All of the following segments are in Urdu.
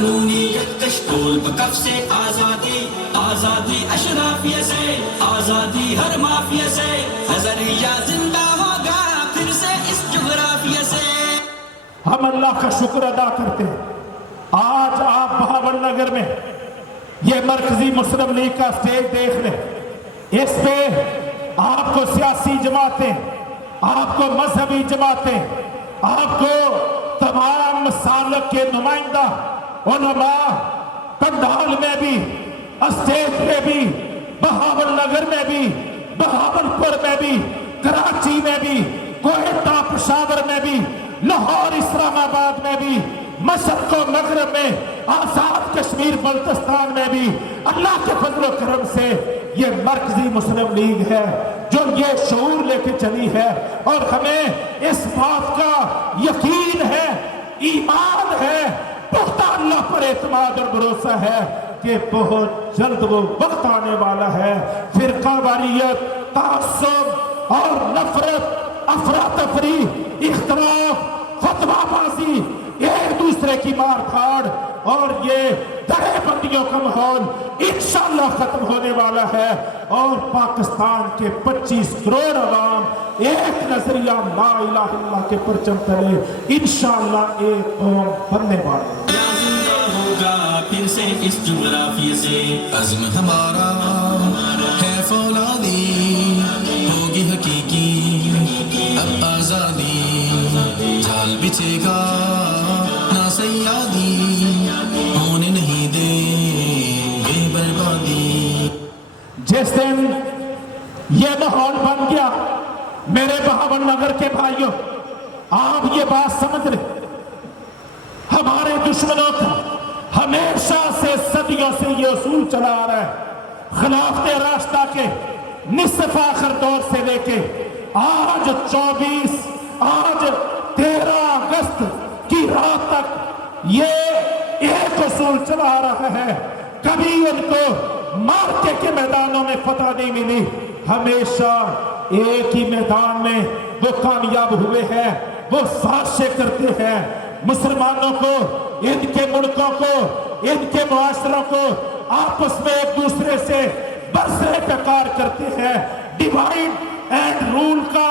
قانونیت کشکول بکف سے آزادی، آزادی اشرافیہ سے، آزادی ہر مافیا سے، نظریہ زندہ ہوگا پھر سے اس جغرافیہ سے۔ ہم اللہ کا شکر ادا کرتے ہیں، آج آپ بہاول نگر میں یہ مرکزی مسلم لیگ کا سٹیج دیکھ لیں، اس پہ آپ کو سیاسی جماعتیں، آپ کو مذہبی جماعتیں، آپ کو تمام مسالک کے نمائندہ علماء پنڈال میں بھی، اسٹیج پہ بھی، بہاول نگر میں بھی، بہاولپور میں بھی، کراچی میں بھی، کوئٹہ پشاور میں بھی، لاہور اسلام آباد میں بھی، مشرق و مغرب میں، آزاد کشمیر بلتستان میں بھی اللہ کے فضل و کرم سے یہ مرکزی مسلم لیگ ہے جو یہ شعور لے کے چلی ہے، اور ہمیں اس بات کا یقین ہے، ایمان ہے، پختہ اللہ پر اعتماد اور بھروسہ ہے کہ بہت جلد وہ وقت آنے والا ہے فرقہ واریت، تعصب اور نفرت، افراتفری، اختلاف، فتویٰ بازی، ایک دوسرے کی مار دھاڑ اور یہ درے بندیوں کا ماحول انشاءاللہ ختم ہونے والا ہے، اور پاکستان کے 25 کروڑ عوام ایک نظریہ لا الہ الا اللہ کے پرچم تلے انشاءاللہ ایک قوم بننے والے ہیں۔ زندہ ہوگا پھر سے اس جغرافیہ سے، عزم ہمارا ہے فولادی، ہوگی حقیقی اب آزادی، جال بچھے گا نا سیادی، ہونے نہیں دیں گے بربادی۔ جس دن یہ ماحول بن گیا میرے بہاول نگر کے بھائیوں، آپ یہ بات سمجھ رہے، ہمارے دشمنوں کا ہمیشہ سے صدیوں سے یہ اصول چلا آ رہا ہے، خلافت راشدہ کے نصف آخر دور سے لے کے آج 13 اگست کی رات تک یہ ایک اصول چلا آ رہا ہے، کبھی ان کو مارکے کے میدانوں میں فتح نہیں ملی، ہمیشہ ایک ہی میدان میں وہ کامیاب ہوئے ہیں، وہ سازشیں کرتے ہیں، مسلمانوں کو، ان کے ملکوں کو، ان کے معاشروں کو آپس میں ایک دوسرے سے برسر پیکار کرتے ہیں، ڈیوائڈ اینڈ رول کا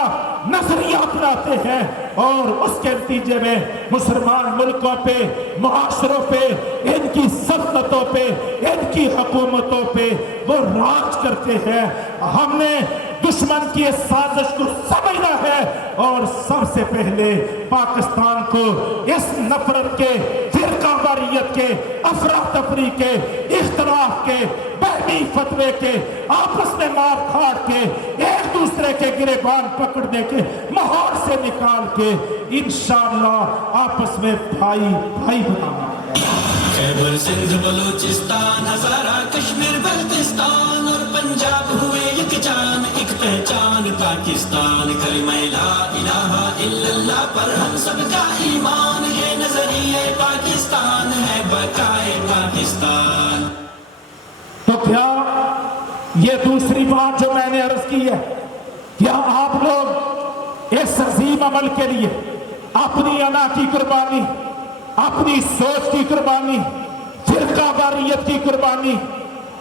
نظریہ اپناتے ہیں، اور اس کے نتیجے میں مسلمان ملکوں پہ، معاشروں پہ، ان کی سلطنتوں پہ، ان کی حکومتوں پہ وہ راج کرتے ہیں۔ ہم نے دشمن کی اس سازش کو سمجھنا ہے، اور سب سے پہلے پاکستان کو اس نفرت کے، فرقہ واریت کے، افراتفری کے، اختلاف کے، بہمی فتوے کے، آپس میں مار کھاڑ کے، ایک دوسرے کے گریبان پکڑنے کے ماحول سے نکال کے انشاءاللہ آپس میں بھائی بھائی بنانا ہے۔ خیبر سندھ بلوچستان، ہزارہ کشمیر بلتستان اور پنجاب ہوئے یک جان، ایک پہچان پاکستان، کلمہ لا الہ الا اللہ پر ہم سب کا ایمان، یہ نظریہ پاکستان ہے بقائے پاکستان۔ تو کیا یہ دوسری بات جو میں نے عرض کی ہے، کیا آپ لوگ اس عظیم عمل کے لیے اپنی انا کی قربانی، اپنی سوچ کی قربانی، فرقہ واریت کی قربانی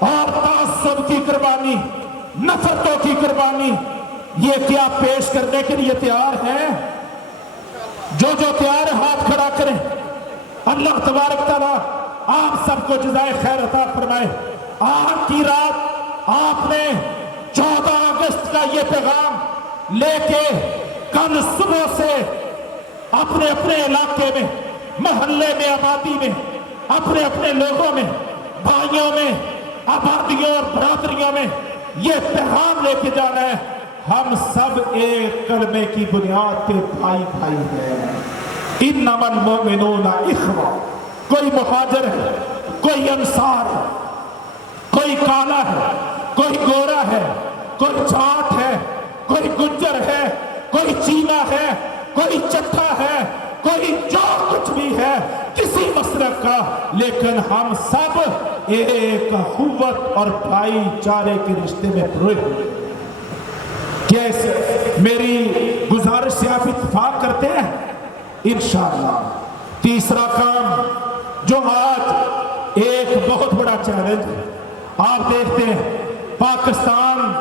اور تعصب کی قربانی، نفرتوں کی قربانی، یہ کیا پیش کرنے کے لیے تیار ہیں؟ جو تیار ہے ہاتھ کھڑا کریں۔ اللہ تبارک تعالیٰ آپ سب کو جزائے خیر عطا فرمائے۔ آج کی رات آپ نے 14 اگست کا یہ پیغام لے کے کل صبح سے اپنے اپنے علاقے میں، محلے میں، آبادی میں، اپنے اپنے لوگوں میں، بھائیوں میں، آبادیوں اور برادریوں میں یہ پیغام لے کے جانا ہے، ہم سب ایک کلمے کی بنیاد پہ بھائی بھائی ہیں۔ انما المؤمنون اخوہ، کوئی مہاجر ہے، کوئی انصار ہے، کوئی کالا ہے، کوئی گورا ہے، کوئی جاٹ ہے، کوئی گجر ہے، کوئی چینا ہے، کوئی چٹھا ہے، کوئی جو کچھ بھی ہے، کسی مسلک کا، لیکن ہم سب ایک اخوت اور بھائی چارے کے رشتے میں پروئے ہوئے۔ کیسے میری گزارش سے آپ اتفاق کرتے ہیں؟ انشاءاللہ تیسرا کام جو آج ایک بہت بڑا چیلنج ہے۔ آپ دیکھتے ہیں پاکستان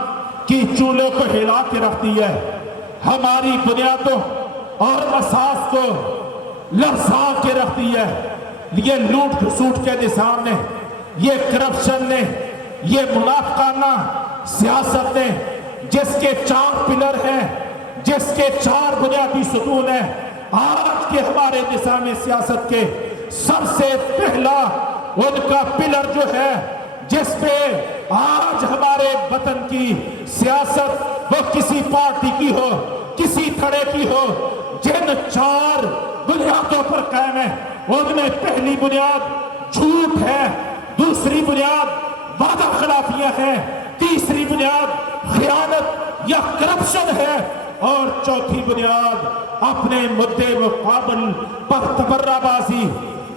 کی چولہوں کو ہلا کے رکھتی ہے، ہماری بنیادوں اور اساس کو لرزا کے رکھتی ہے۔ یہ لوٹ کھسوٹ کے نظام نے، یہ کرپشن نے، یہ منافقانہ سیاست نے، جس کے 4 پلر ہیں، جس کے 4 بنیادی ستون ہیں، آج کے ہمارے نظام سیاست کے سب سے پہلا ان کا پلر جو ہے، جس پہ آج ہمارے وطن کی سیاست وہ کسی پارٹی کی ہو، کسی تھڑے کی ہو، جن 4 بنیادوں پر قائم ہے، ان میں پہلی بنیاد جھوٹ ہے، دوسری بنیاد وعدہ خلافیاں ہیں، تیسری بنیاد خیانت یا کرپشن ہے، اور چوتھی بنیاد اپنے مدعے مقابل پر تبرہ بازی،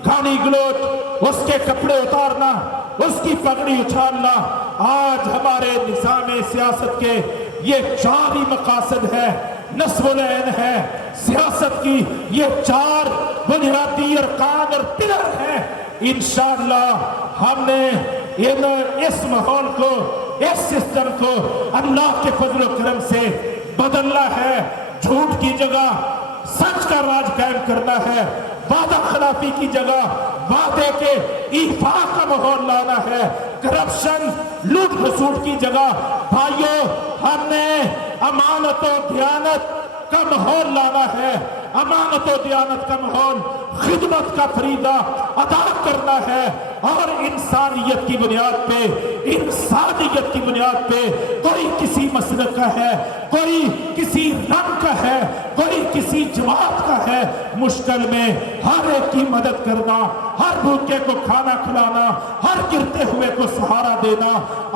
گالی گلوچ، اس کے کپڑے اتارنا، اس کی پگڑی اچھالنا۔ آج ہمارے نظام سیاست کے یہ 4 ہی مقاصد ہے، نصب العین ہے سیاست کی، یہ 4 بنیادی ارکان اور پلر ہیں۔ انشاءاللہ ہم نے اس ماحول کو، اس سسٹم کو اللہ کے فضل و کرم سے بدلنا ہے، جھوٹ کی جگہ سچ کا راج قائم کرنا ہے، وعدہ خلافی کی جگہ وعدے کے ایفا کا ماحول لانا ہے، کرپشن لوٹ کھسوٹ کی جگہ بھائیوں ہم نے امانت و دیانت کا ماحول لانا ہے، امانت و دیانت کا ماحول، خدمت کا فریضہ ادا کرنا ہے، اور انسانیت کی بنیاد پہ، انسانیت کی بنیاد پہ، کوئی کسی مسلک کا ہے، کوئی کسی رنگ کا ہے، کوئی کسی جماعت کا ہے، مشکل میں ہر ایک کی مدد کرنا، ہر بھوکے کو کھانا کھلانا، ہر گرتے ہوئے کو سہارا دینا،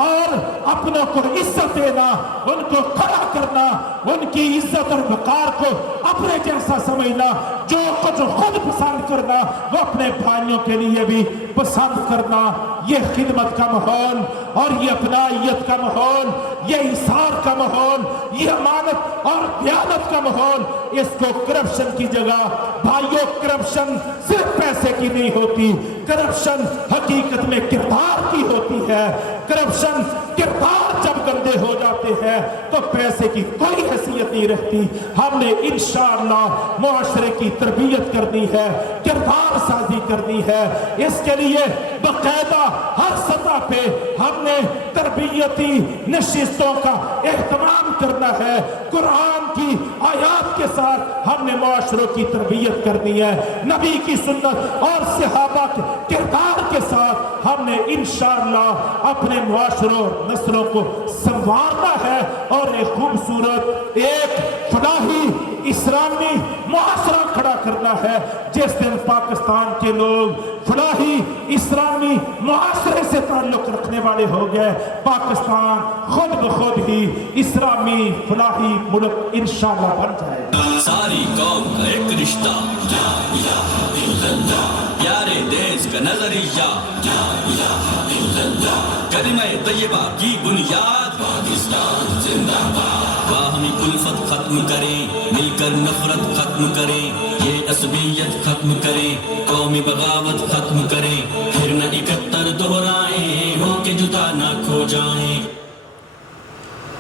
اور اپنوں کو عزت دینا، ان کو کھڑا کرنا، ان کی عزت اور وقار کو اپنے جیسا سمجھنا، جو کچھ خود پسند کرنا وہ اپنے بھائیوں کے لیے بھی پسند کرنا۔ یہ خدمت کا ماحول اور یہ اپنائیت کا ماحول، یہ انصاف کا ماحول، یہ امانت اور دیانت کا ماحول، اس کو کرپشن کی جگہ بھائیوں، کرپشن صرف پیسے کی نہیں ہوتی، کرپشن حقیقت میں کردار کی ہوتی ہے۔ کرپشن کردار جب گندے ہو جاتے ہیں تو پیسے کی کوئی حیثیت نہیں رہتی۔ ہم نے انشاءاللہ معاشرے کی تربیت کرنی ہے، کردار سازی کرنی ہے، اس کے لیے باقاعدہ ہر سطح پہ ہم نے تربیتی نشستوں کا اہتمام کرنا ہے، قرآن کی آیات کے ساتھ ہم نے معاشروں کی تربیت کرنی ہے، نبی کی سنت اور صحابہ کے کردار کے ساتھ ہم نے انشاءاللہ اپنے معاشروں اور نسلوں کو سنوارنا ہے، اور ایک خوبصورت ایک فلاحی اسلامی معاشرہ کھڑا کرنا ہے۔ جس دن پاکستان کے لوگ فلاحی اسلامی معاشرے سے تعلق رکھنے والے ہو گئے، پاکستان خود بخود ہی اسلامی فلاحی ملک انشاءاللہ بن جائے گا۔ ساری قوم کا ایک رشتہ، لا الہ الا اللہ، پیارے دیس کا نظریہ، لا الہ الا اللہ، کلمہ طیبہ کی بنیاد، پاکستان زندہ باد۔ باہمی الفت ختم کریں، مل کر نفرت ختم کریں، یہ عصبیت ختم کریں، قومی بغاوت ختم کریں، پھر نہ 71 دہرائیں، ہو کے جدا نہ کھو جائیں۔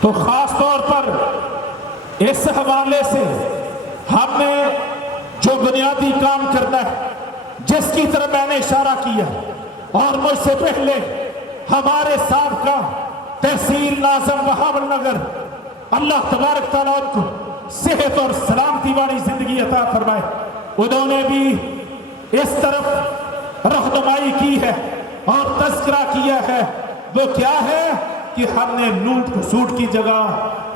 تو خاص طور پر اس حوالے سے ہم نے جو بنیادی کام کرنا ہے، جس کی طرف میں نے اشارہ کیا، اور مجھ سے پہلے ہمارے سابقہ تحصیل ناظم بہاول نگر، اللہ تبارک تعالیٰ ان کو صحت اور سلامتی والی زندگی عطا فرمائے، انہوں نے بھی اس طرف رہنمائی کی ہے اور تذکرہ کیا ہے۔ وہ کیا ہے کہ ہم نے لوٹ کھسوٹ کی جگہ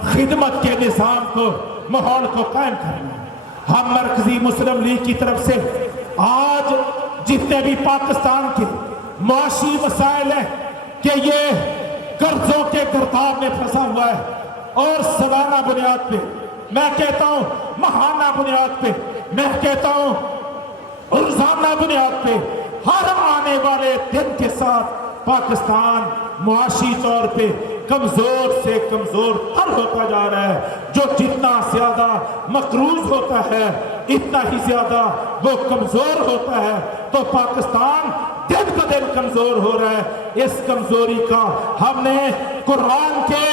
خدمت کے نظام کو، ماحول کو قائم کرنا ہے۔ ہم مرکزی مسلم لیگ کی طرف سے آج جتنے بھی پاکستان کے معاشی مسائل ہیں کہ یہ قرضوں کے گرداب میں پھنسا ہوا ہے، اور سالانہ بنیاد پہ، میں کہتا ہوں ماہانہ بنیاد پہ، میں کہتا ہوں روزانہ بنیاد پہ، ہر آنے والے دن کے ساتھ پاکستان معاشی طور پہ کمزور سے کمزور تر ہوتا جا رہا ہے۔ جو جتنا زیادہ مقروض ہوتا ہے اتنا ہی زیادہ وہ کمزور ہوتا ہے تو پاکستان دن ب دن کمزور ہو رہا ہے۔ اس کمزوری کا ہم نے قرآن کے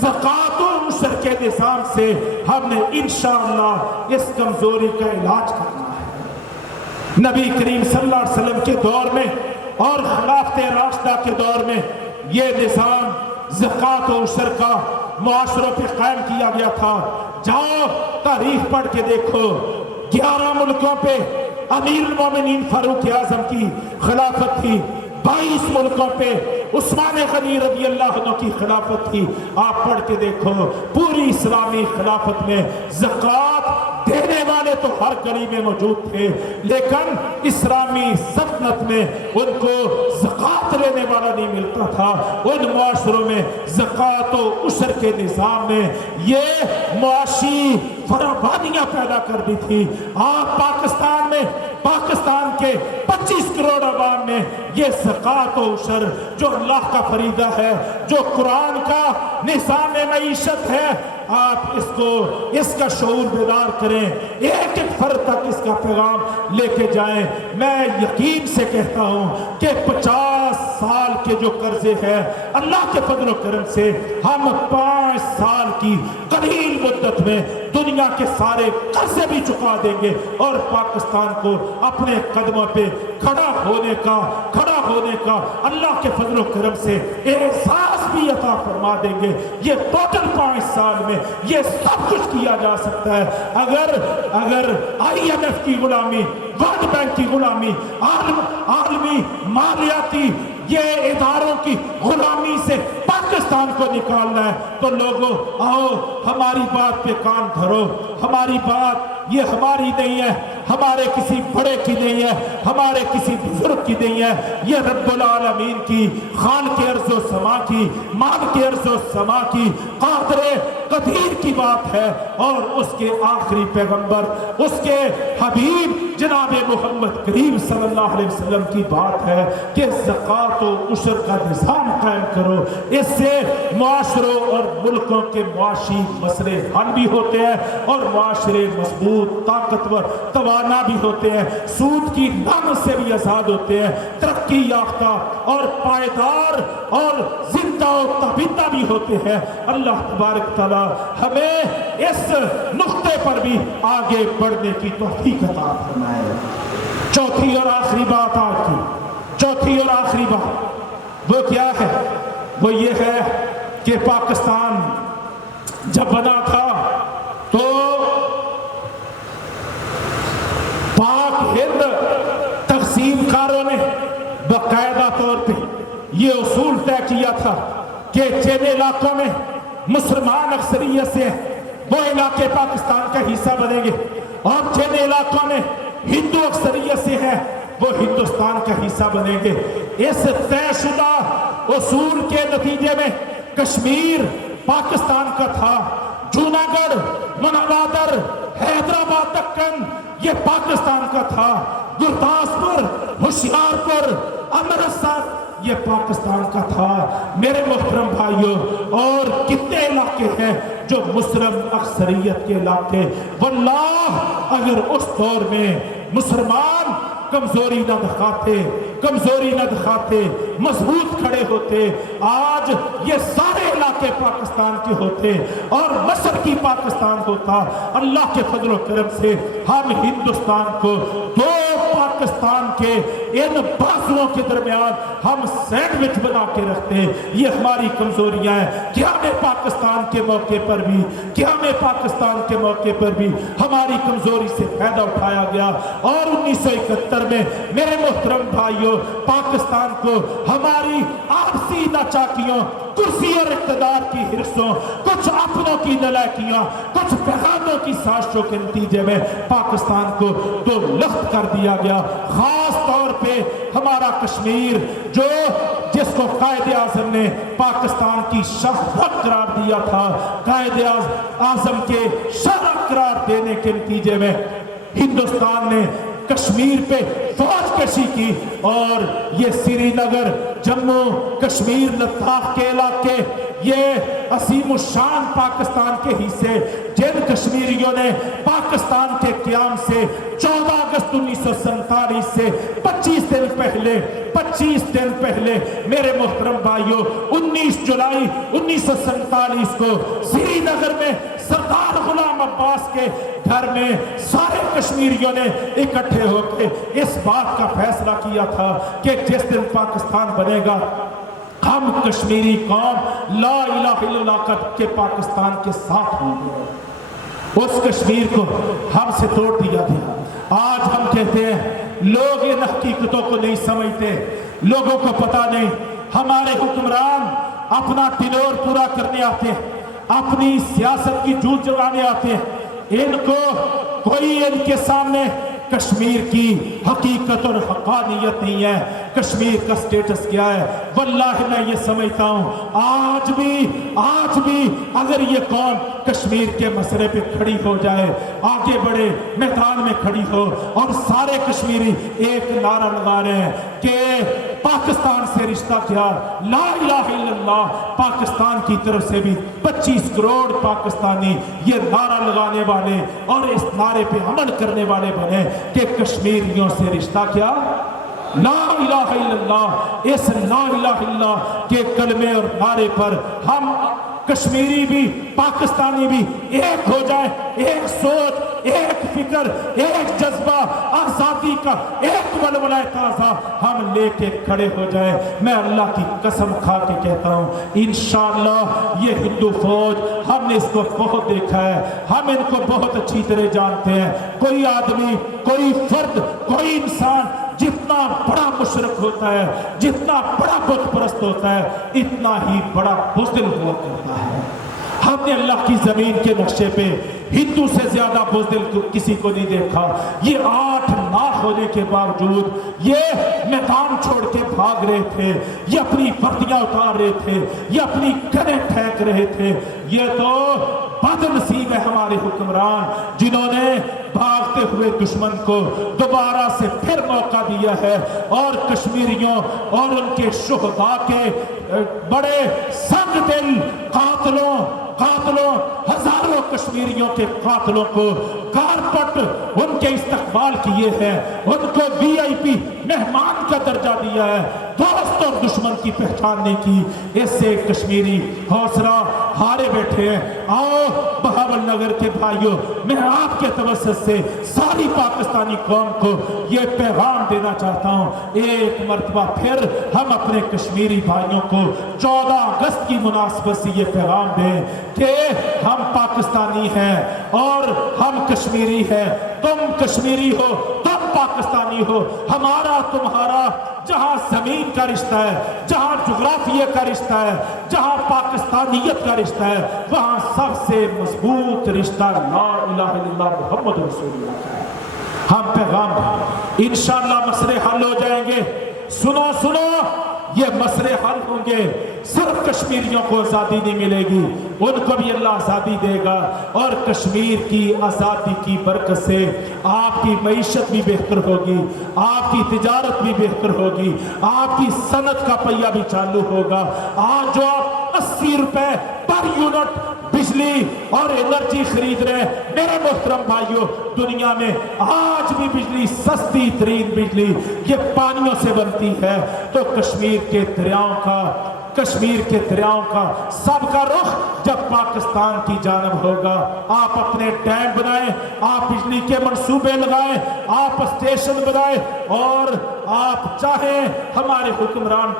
زکوٰۃ و عشر کے نظام سے ہم نے انشاءاللہ اس کمزوری کا علاج کرنا ہے۔ نبی کریم صلی اللہ علیہ وسلم کے دور میں اور خلافت راشدہ کے دور میں یہ نظام زکوٰۃ و عشر کا معاشروں پہ قائم کیا گیا تھا۔ جاؤ تاریخ پڑھ کے دیکھو، 11 ملکوں پہ امیر المومنین فاروق اعظم کی خلافت تھی، 22 ملکوں پہ عثمان غنی رضی اللہ عنہ کی خلافت تھی۔ آپ پڑھ کے دیکھو، پوری اسلامی خلافت میں زکوٰۃ دینے والے تو ہر گلی میں موجود تھے، لیکن اسلامی سلطنت میں ان کو زکوٰۃ لینے والا نہیں ملتا تھا۔ ان معاشروں میں زکوٰۃ و عشر کے نظام میں یہ معاشی فراوانیاں پیدا کر دی تھی۔ آپ پاکستان میں، پاکستان کے 25 کروڑ عوام میں یہ زکوٰۃ و عشر جو اللہ کا فریضہ ہے، جو قرآن کا نظام معیشت ہے، آپ اس کا شعور بیدار کریں، ایک ایک فرد تک اس کا پیغام لے کے جائیں۔ میں یقین سے کہتا ہوں کہ 50 سال کے جو قرضے ہیں اللہ کے فضل و کرم سے ہم 5 سال کی قلیل مدت میں دنیا کے سارے قرضے بھی چکا دیں گے اور پاکستان کو اپنے قدموں پہ کھڑا ہونے کا اللہ کے فضل و کرم سے احساس بھی عطا فرما دیں گے۔ یہ ٹوٹل 5 سال میں یہ سب کچھ کیا جا سکتا ہے۔ اگر IMF کی غلامی، ورلڈ بینک کی غلامی، عالمی مالیاتی یہ اداروں کی غلامی سے پاکستان کو نکالنا ہے تو لوگوں آؤ ہماری بات پہ کان دھرو۔ ہماری بات یہ ہماری نہیں ہے، ہمارے کسی بڑے کی نہیں ہے، ہمارے کسی بزرگ کی نہیں ہے، یہ رب العالمین کی، خالق ارض و سما کی، مالک ارض و سما کی، قادر قدیر کی بات ہے اور اس کے آخری پیغمبر، اس کے حبیب جناب محمد کریم صلی اللہ علیہ وسلم کی بات ہے کہ زکوٰۃ و عشر کا نظام قائم کرو۔ اس سے معاشروں اور ملکوں کے معاشی مسئلے حل بھی ہوتے ہیں اور معاشرے مضبوط، طاقتور، توانا بھی ہوتے ہیں، سود کی لعنت سے بھی آزاد ہوتے ہیں، ترقی یافتہ اور پائیدار اور زندہ و تابندہ بھی ہوتے ہیں۔ اللہ تبارک تعالی ہمیں اس نقطے پر بھی آگے بڑھنے کی توفیق عطا فرمائے۔ چوتھی اور آخری بات آج کی، چوتھی اور آخری بات وہ کیا ہے؟ وہ یہ ہے کہ پاکستان جب بنا تھا تو پاک ہند تقسیم کاروں نے باقاعدہ طور پہ یہ اصول طے کیا تھا کہ جن علاقوں میں مسلمان اکثریت سے وہ علاقے پاکستان کا حصہ بنیں گے اور جن علاقوں میں ہندو اکثریت سے ہے وہ ہندوستان کا حصہ بنیں گے۔ اس طے شدہ اصول کے نتیجے میں کشمیر پاکستان کا تھا، جوناگڑھ، منوادر، حیدرآباد دکن یہ پاکستان کا تھا، گرداسپور، ہوشیارپور، امرتسر یہ پاکستان کا تھا۔ میرے محترم بھائیوں، اور کتنے علاقے ہیں جو مسلم اکثریت کے علاقے، واللہ اگر اس دور میں مسلمان کمزوری نہ دکھاتے، مضبوط کھڑے ہوتے، آج یہ سارے علاقے پاکستان کے ہوتے اور مشرقی پاکستان ہوتا۔ اللہ کے فضل و کرم سے ہم ہندوستان کو دو پاکستان کے ان بازوؤں کے درمیان ہم سینڈوچ بنا کے رکھتے ہیں۔ یہ ہماری کمزوریاں ہیں۔ قیام پاکستان کے موقع پر بھی ہماری کمزوری سے فائدہ اٹھایا گیا اور 1971 میں میرے محترم بھائیوں پاکستان کو ہماری آپسی ناچاکیوں، کرسی اور اقتدار کی حرصوں، کچھ اپنوں کی نالائکیاں، کچھ بغاوتوں کی سازشوں کے نتیجے میں پاکستان کو دو لخت کر دیا گیا۔ خاص طور پہ ہمارا کشمیر جس کو قائد اعظم نے پاکستان کی شہرت قرار دیا تھا، قائد اعظم کے شہرت قرار دینے کے نتیجے میں ہندوستان نے کشمیر پہ فوج کشی کی اور یہ سری نگر، جموں کشمیر، لداخ کے علاقے، یہ عظیم الشان پاکستان کے حصے جن کشمیریوں نے پاکستان کے قیام سے 14 اگست 1947 سے 25 دن پہلے میرے محترم بھائیوں 19 جولائی 1947 کو سری نگر میں سردار غلام عباس کے گھر میں سارے کشمیریوں نے اکٹھے ہو کے اس بات کا فیصلہ کیا تھا کہ جس دن پاکستان بنے گا ہم کشمیری قوم لا الہ الا اللہ کے پاکستان کے ساتھ ہوں گے۔ اس کشمیر کو ہم سے توڑ دیا گیا۔ آج ہم کہتے ہیں لوگ ان حقیقتوں کو نہیں سمجھتے، لوگوں کو پتہ نہیں۔ ہمارے حکمران اپنا ٹنور پورا کرنے آتے ہیں، اپنی سیاست کی جوت جگانے آتے ہیں، ان کو کوئی ان کے سامنے کشمیر کی حقیقت اور حقانیت نہیں ہے، کشمیر کا سٹیٹس کیا ہے۔ واللہ میں یہ سمجھتا ہوں آج بھی اگر یہ قوم کشمیر کے مسئلے پہ کھڑی ہو جائے، آگے بڑھے، میدان میں کھڑی ہو اور سارے کشمیری ایک نعرہ لگا رہے ہیں کہ پاکستان سے رشتہ کیا، لا الہ الا اللہ، پاکستان کی طرف سے بھی 25 کروڑ پاکستانی یہ نعرہ لگانے والے اور اس نعرے پہ عمل کرنے والے بنے کہ کشمیریوں سے رشتہ کیا، لا الہ الا اللہ۔ اس لا الہ الا اللہ کے کلمے اور نعرے پر ہم کشمیری بھی پاکستانی بھی ایک ہو جائے، ایک سوچ، ایک فکر، ایک جذبہ آزادی کا، ایک ولولہ تازہ ہم لے کے کھڑے ہو جائیں۔ میں اللہ کی قسم کھا کے کہتا ہوں انشاءاللہ یہ ہندو فوج، ہم نے اس کو بہت دیکھا ہے، ہم ان کو بہت اچھی طرح جانتے ہیں۔ کوئی آدمی، کوئی فرد، کوئی انسان جتنا بڑا مشرک ہوتا ہے، جتنا بڑا بت پرست ہوتا ہے، اتنا ہی بڑا بزدل ہوا کرتا ہے۔ ہم نے اللہ کی زمین کے نقشے پہ ہندو سے زیادہ بزدل کسی کو نہیں دیکھا۔ یہ 8 لاکھ ہونے کے باوجود یہ میدان چھوڑ کے بھاگ رہے تھے، یہ اپنی وردیاں اتار رہے تھے، یہ اپنی گنیں پھینک رہے تھے۔ یہ تو بد نصیب ہے ہمارے حکمران جنہوں نے بھاگتے ہوئے دشمن کو دوبارہ سے پھر موقع دیا ہے اور کشمیریوں اور ان کے شہداء کے بڑے سنگ دل قاتلوں ہزاروں کشمیریوں کے قاتلوں کو کارپٹ ان کے استقبال کیے ہیں، ان کو VIP مہمان کا درجہ دیا ہے، دوست اور دشمن کی پہچان نہیں کی۔ اس سے کشمیری حوصلہ ہارے بیٹھے ہیں۔ آؤ بہاول نگر کے بھائیوں، میں آپ کے توسط سے ساری پاکستانی قوم کو یہ پیغام دینا چاہتا ہوں، ایک مرتبہ پھر ہم اپنے کشمیری بھائیوں کو 14 اگست کی مناسبت سے یہ پیغام دیں کہ ہم پاکستانی ہیں اور ہم کشمیری ہیں، تم کشمیری ہو، تم پاکستانی ہو، ہمارا تمہارا جہاں زمین کا رشتہ ہے، جہاں جغرافیہ کا رشتہ ہے، جہاں پاکستانیت کا رشتہ ہے، وہاں سب سے مضبوط رشتہ لا الہ الا اللہ محمد رسول اللہ کا ہے۔ ہم پیغام دیں، انشاءاللہ مسئلے حل ہو جائیں گے۔ سنو یہ مسئلے حل ہوں گے، صرف کشمیریوں کو آزادی نہیں ملے گی، ان کو بھی اللہ آزادی دے گا، اور کشمیر کی آزادی کی برکت سے آپ کی معیشت بھی بہتر ہوگی، آپ کی تجارت بھی بہتر ہوگی، آپ کی صنعت کا پہیہ بھی چالو ہوگا۔ آج جو آپ 80 روپے پر یونٹ بجلی اور انرجی خرید رہے ہیں، میرے محترم بھائیوں، دنیا میں آج بھی بجلی سستی ترین بجلی یہ پانیوں سے بنتی ہے۔ تو کشمیر کے دریاؤں کا سب کا رخ جب پاکستان کی جانب ہوگا، آپ اپنے ڈیم بنائیں، آپ بجلی کے منصوبے لگائیں، آپ اسٹیشن بنائیں، اور آپ چاہیں ہمارے حکمران